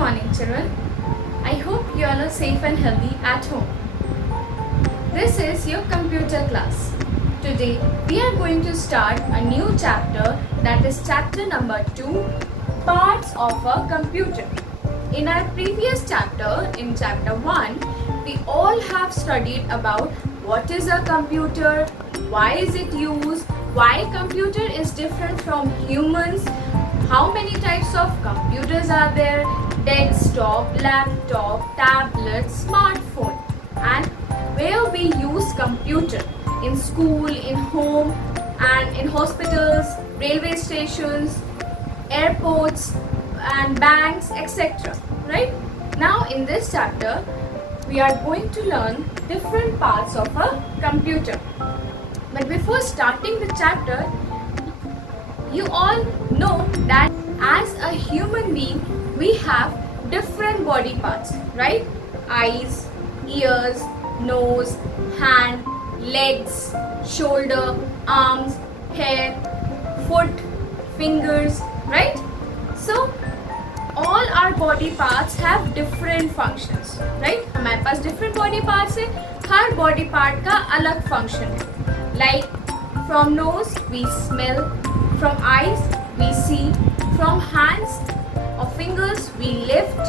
morning, children. I hope you all are safe and healthy at home. This is your computer class. Today we are going to start a new chapter, that is chapter number 2, Parts of a Computer. In our previous chapter, in chapter 1, we all have studied about what is a computer, why is it used, why computer is different from humans, how many types of computers are there, desktop, laptop, tablet, smartphone, and where we use computer in school, in home, and in hospitals, railway stations, airports, and banks, etc. Right? Now in this chapter, we are going to learn different parts of a computer. But before starting the chapter, you all know that as a human being, we have different body parts, right? Eyes, ears, nose, hand, legs, shoulder, arms, hair, foot, fingers, right? So all our body parts have different functions, right? हमारे पास different body parts है, हर body part का अलग function है. Like from nose we smell, from eyes we see, from hands or fingers we lift,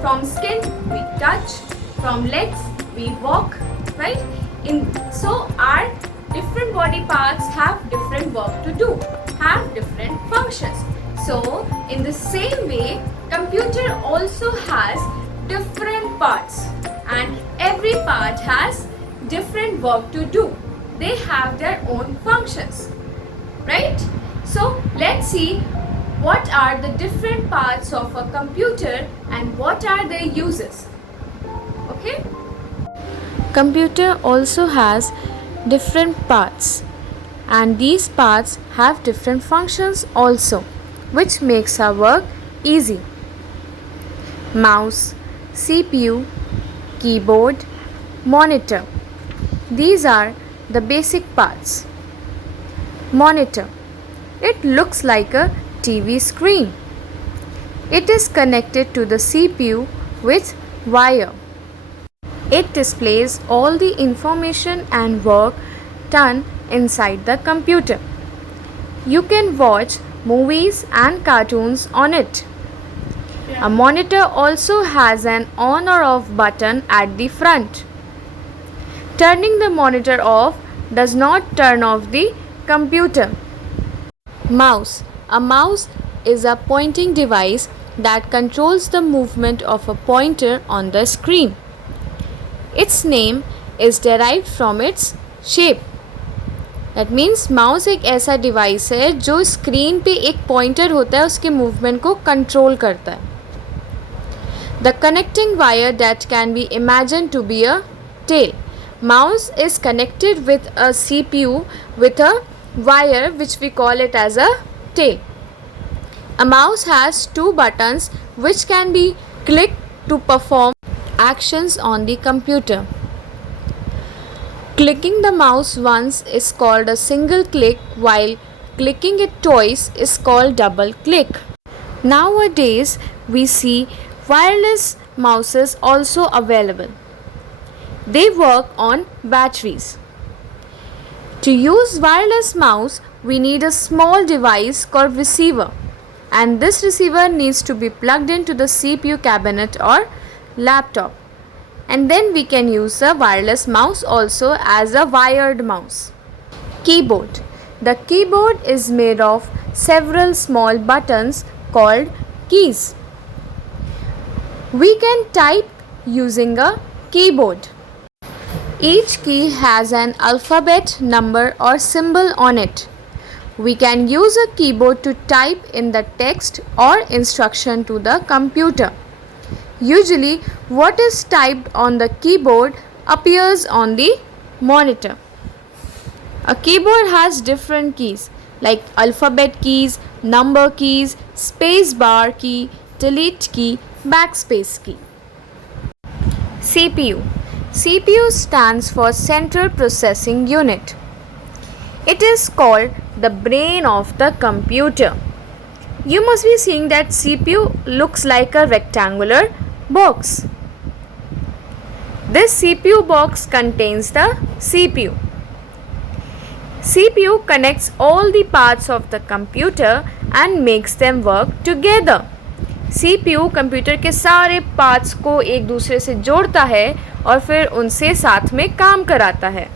from skin we touch, from legs we walk, right? So our different body parts have different work to do, have different functions. So in the same way, computer also has different parts, and every part has different work to do. They have their own functions, right? So let's see what are the different parts of a computer and what are their uses. Okay? Computer also has different parts, and these parts have different functions also, which makes our work easy. Mouse, CPU, keyboard, monitor. These are the basic parts. Monitor. It looks like a TV screen. It is connected to the CPU with wire. It displays all the information and work done inside the computer. You can watch movies and cartoons on it. A monitor also has an on or off button at the front. Turning the monitor off does not turn off the computer. Mouse. A mouse is a pointing device that controls the movement of a pointer on the screen. Its name is derived from its shape. That means mouse एक ऐसा device है जो screen पे एक pointer होता है, उसके movement को कंट्रोल करता है. The connecting wire that can be imagined to be a tail. Mouse is connected with a CPU with a wire which we call it as a tail. A mouse has two buttons which can be clicked to perform actions on the computer. Clicking the mouse once is called a single click, while clicking it twice is called double click. Nowadays, we see wireless mouses also available. They work on batteries. To use wireless mouse, we need a small device called receiver, and this receiver needs to be plugged into the CPU cabinet or laptop, and then we can use a wireless mouse also as a wired mouse. Keyboard. The keyboard is made of several small buttons called keys. We can type using a keyboard. Each key has an alphabet, number or symbol on it. We can use a keyboard to type in the text or instruction to the computer. Usually, what is typed on the keyboard appears on the monitor. A keyboard has different keys like alphabet keys, number keys, space bar key, delete key, backspace key. CPU. CPU stands for Central Processing Unit. It is called the brain of the computer. You must be seeing that CPU looks like a rectangular box. This CPU box contains the CPU. CPU connects all the parts of the computer and makes them work together. CPU computer के सारे parts को एक दूसरे से जोड़ता है और फिर उनसे साथ में काम कराता है.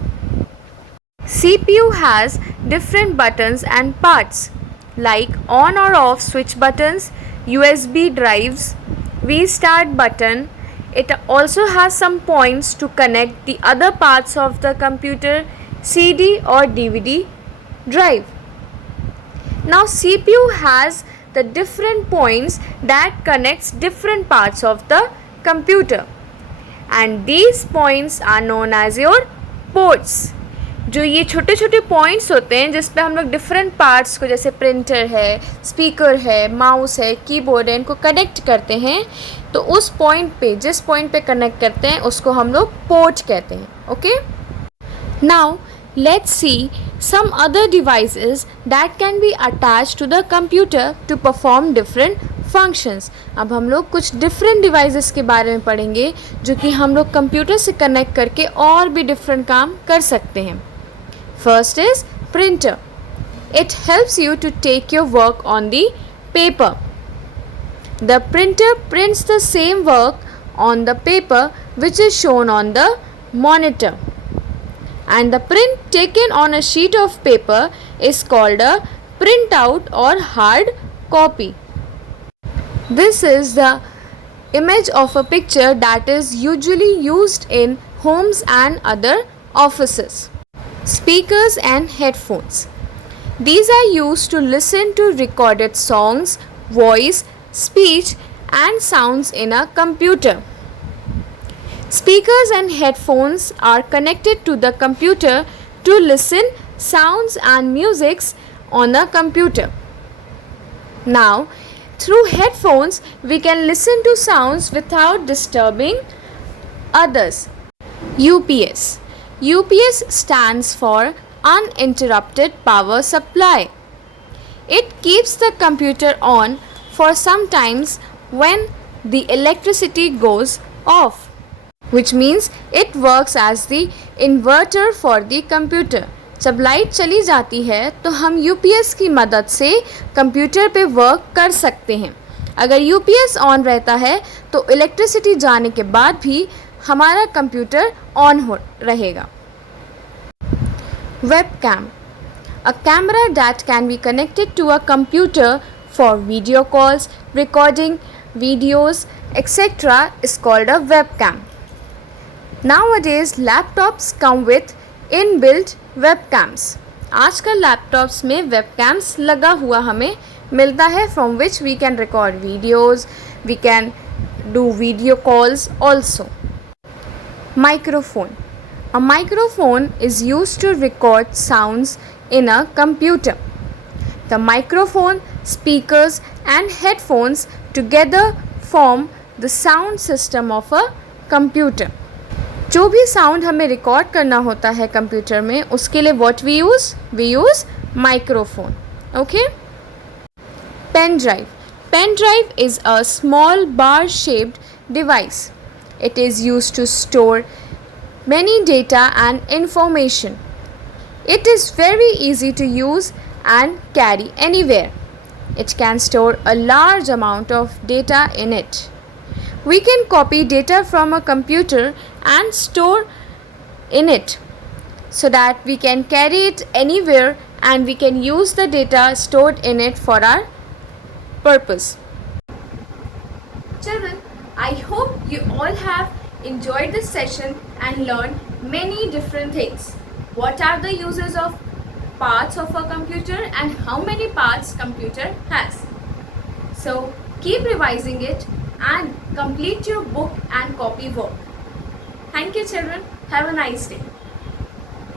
CPU has different buttons and parts like on or off switch buttons, USB drives, V-start button. It also has some points to connect the other parts of the computer, CD or DVD drive. Now CPU has the different points that connects different parts of the computer, and these points are known as your ports. जो ये छोटे छोटे points होते हैं जिस पे हम लोग डिफरेंट पार्ट्स को, जैसे प्रिंटर है, स्पीकर है, माउस है, कीबोर्ड है, इनको कनेक्ट करते हैं. तो उस पॉइंट पे, जिस पॉइंट पे कनेक्ट करते हैं उसको हम लोग पोर्ट कहते हैं. Okay, now let's see some other devices that can be attached to the computer to perform different functions. अब हम लोग कुछ different devices के बारे में पढ़ेंगे जो कि हम लोग कंप्यूटर से कनेक्ट करके और भी different काम कर सकते हैं. First is printer. It helps you to take your work on the paper. The printer prints the same work on the paper which is shown on the monitor. And the print taken on a sheet of paper is called a printout or hard copy. This is the image of a picture that is usually used in homes and other offices. Speakers and headphones. These are used to listen to recorded songs, voice, speech and sounds in a computer. Speakers and headphones are connected to the computer to listen sounds and musics on the computer. Now, through headphones, we can listen to sounds without disturbing others. UPS. UPS stands for uninterrupted power supply. It keeps the computer on for some times when the electricity goes off, which means it works as the inverter for the computer. जब light चली जाती है तो हम UPS की मदद से computer पे वर्क कर सकते हैं. अगर UPS ऑन रहता है तो इलेक्ट्रिसिटी जाने के बाद भी हमारा कंप्यूटर ऑन हो रहेगा. Webcam. A camera that can be connected to a computer for video calls, recording videos, etc. is called a webcam. Nowadays, laptops come with inbuilt webcams. आजकल लैपटॉप्स में webcams लगा हुआ हमें मिलता है, from which we can record videos, we can do video calls also. Microphone. A microphone is used to record sounds in a computer. The microphone, speakers and headphones together form the sound system of a computer. जो भी sound हमें record करना होता है computer में, उसके लिए what we use microphone. Okay? Pen drive. Pen drive is a small bar shaped device. It is used to store many data and information. It is very easy to use and carry anywhere. It can store a large amount of data in it. We can copy data from a computer and store in it so that we can carry it anywhere and we can use the data stored in it for our purpose. Children, I hope you all have enjoyed this session and learned many different things. What are the uses of parts of a computer and how many parts computer has? So keep revising it and complete your book and copy work. Thank you children. Have a nice day.